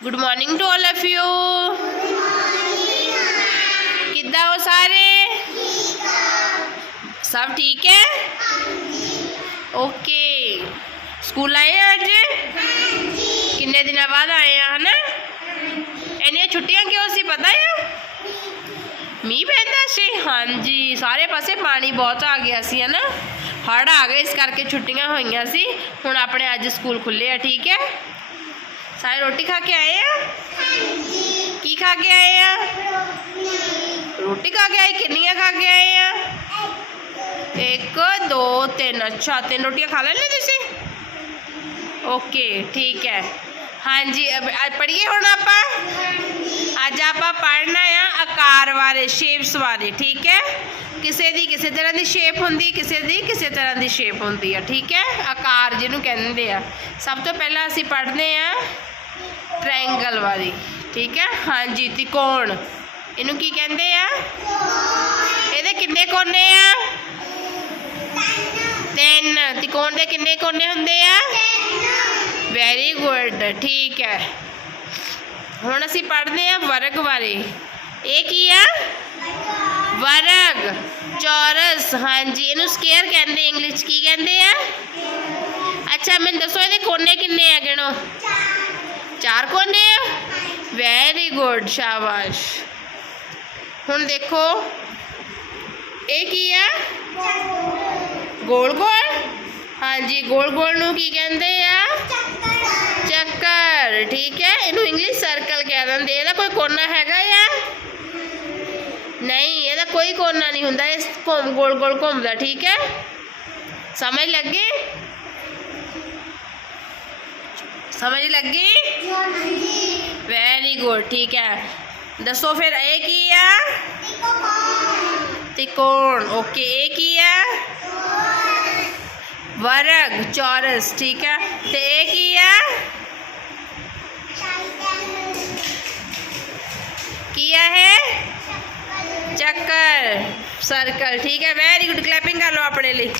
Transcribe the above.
Good morning to all of you ਕਿੱਦਾਂ ਹੋ ਸਾਰੇ ਸਭ ਠੀਕ ਹੈ ਓਕੇ ਸਕੂਲ ਆਏ ਹੋ ਅੱਜ ਕਿੰਨੇ ਦਿਨਾਂ ਬਾਅਦ ਆਏ ਆ ਹਨਾ ਇੰਨੀਆਂ ਛੁੱਟੀਆਂ ਕਿਉਂ ਸੀ ਪਤਾ ਹੈ ਮੀਂਹ ਪੈਂਦਾ ਸੀ ਹਾਂਜੀ ਸਾਰੇ ਪਾਸੇ ਪਾਣੀ ਬਹੁਤ ਆ ਗਿਆ ਸੀ ਹਨਾ ਹੜ੍ਹ ਆ ਗਏ ਇਸ ਕਰਕੇ ਛੁੱਟੀਆਂ ਹੋਈਆਂ ਸੀ ਹੁਣ ਆਪਣੇ ਅੱਜ ਸਕੂਲ ਖੁੱਲੇ ਆ ਠੀਕ ਹੈ ਸਾਰੇ ਰੋਟੀ ਖਾ ਕੇ ਆਏ ਆ ਕੀ ਖਾ ਕੇ ਆਏ ਆ ਰੋਟੀ ਖਾ ਕੇ ਆਏ ਕਿੰਨੀਆਂ ਖਾ ਕੇ ਆਏ ਆ ਇੱਕ ਦੋ ਤਿੰਨ ਅੱਛਾ ਤਿੰਨ ਰੋਟੀਆਂ ਖਾ ਲੈਣੇ ਤੁਸੀਂ ਓਕੇ ਠੀਕ ਹੈ ਹਾਂਜੀ ਪੜ੍ਹੀਏ ਹੁਣ ਆਪਾਂ ਅੱਜ ਆਪਾਂ ਪੜ੍ਹਨਾ ਆ ਆਕਾਰ ਬਾਰੇ ਸ਼ੇਪਸ ਬਾਰੇ ਠੀਕ ਹੈ ਕਿਸੇ ਦੀ ਕਿਸੇ ਤਰ੍ਹਾਂ ਦੀ ਸ਼ੇਪ ਹੁੰਦੀ ਕਿਸੇ ਦੀ ਕਿਸੇ ਤਰ੍ਹਾਂ ਦੀ ਸ਼ੇਪ ਹੁੰਦੀ ਆ ਠੀਕ ਹੈ ਆਕਾਰ ਜਿਹਨੂੰ ਕਹਿੰਦੇ ਆ ਸਭ ਤੋਂ ਪਹਿਲਾਂ ਅਸੀਂ ਪੜ੍ਹਦੇ ਆ ਟ੍ਰਾਇੰਗਲ ਵਾਲੀ ਠੀਕ ਹੈ? ਹਾਂਜੀ ਤਿਕੋਣ ਇਹਨੂੰ ਕੀ ਕਹਿੰਦੇ ਆ? ਇਹਦੇ ਕਿੰਨੇ ਕੋਨੇ ਆ? ਤਿੰਨ। ਤਿਕੋਣ ਦੇ ਕਿੰਨੇ ਕੋਨੇ ਹੁੰਦੇ ਆ? ਵੈਰੀ ਗੁੱਡ ਠੀਕ ਹੈ। ਹੁਣ ਅਸੀਂ ਪੜ੍ਹਦੇ ਆ ਵਰਗ ਬਾਰੇ। ਇਹ ਕੀ ਆ? ਵਰਗ। ਚੌਰਸ। ਹਾਂਜੀ, ਇਹਨੂੰ ਸਕੁਅਰ ਕਹਿੰਦੇ ਇੰਗਲਿਸ਼ ਕੀ ਕਹਿੰਦੇ ਆ? ਅੱਛਾ, ਮੈਨੂੰ ਦੱਸੋ ਇਹਦੇ ਕੋਨੇ ਕਿੰਨੇ ਆ ਗਿਣੋ? ਚਾਰ ਕੋਨੇ ਆ? ਵੈਰੀ ਗੁੱਡ ਸ਼ਾਬਾਸ਼। ਹੁਣ ਦੇਖੋ, ਇਹ ਕੀ ਆ? ਗੋਲ ਗੋਲ? ਹਾਂਜੀ, ਗੋਲ ਗੋਲ ਨੂੰ ਕੀ ਕਹਿੰਦੇ ਆ? ਚੱਕਰ। ਠੀਕ ਹੈ, ਇਹਨੂੰ ਇੰਗਲਿਸ਼ ਸਰਕਲ ਕਹਿ ਦਿੰਦੇ ਇਹਦਾ ਕੋਈ ਕੋਨਾ ਹੈਗਾ ਆ? ਨਹੀਂ, ਇਹਦਾ ਕੋਈ ਕੋਨਾ ਨਹੀਂ ਹੁੰਦਾ। ਇਹ ਘੁੰਮ, ਗੋਲ ਗੋਲ ਘੁੰਮਦਾ, ਠੀਕ ਹੈ? ਸਮਝ ਲੱਗੇ? ਸਮਝ ਲੱਗੀ ਵੈਰੀ ਗੁੱਡ ਠੀਕ ਹੈ ਦੱਸੋ ਫਿਰ ਇਹ ਕੀ ਆ ਤਿਕੋਣ ਓਕੇ ਇਹ ਕੀ ਆ ਵਰਗ ਚੌਰਸ ਠੀਕ ਹੈ ਤੇ ਇਹ ਕੀ ਆ ਕੀ ਆ ਇਹ ਚੱਕਰ ਸਰਕਲ ਠੀਕ ਹੈ ਵੈਰੀ ਗੁੱਡ ਕਲੈਪਿੰਗ ਕਰ ਲਓ ਆਪਣੇ ਲਈ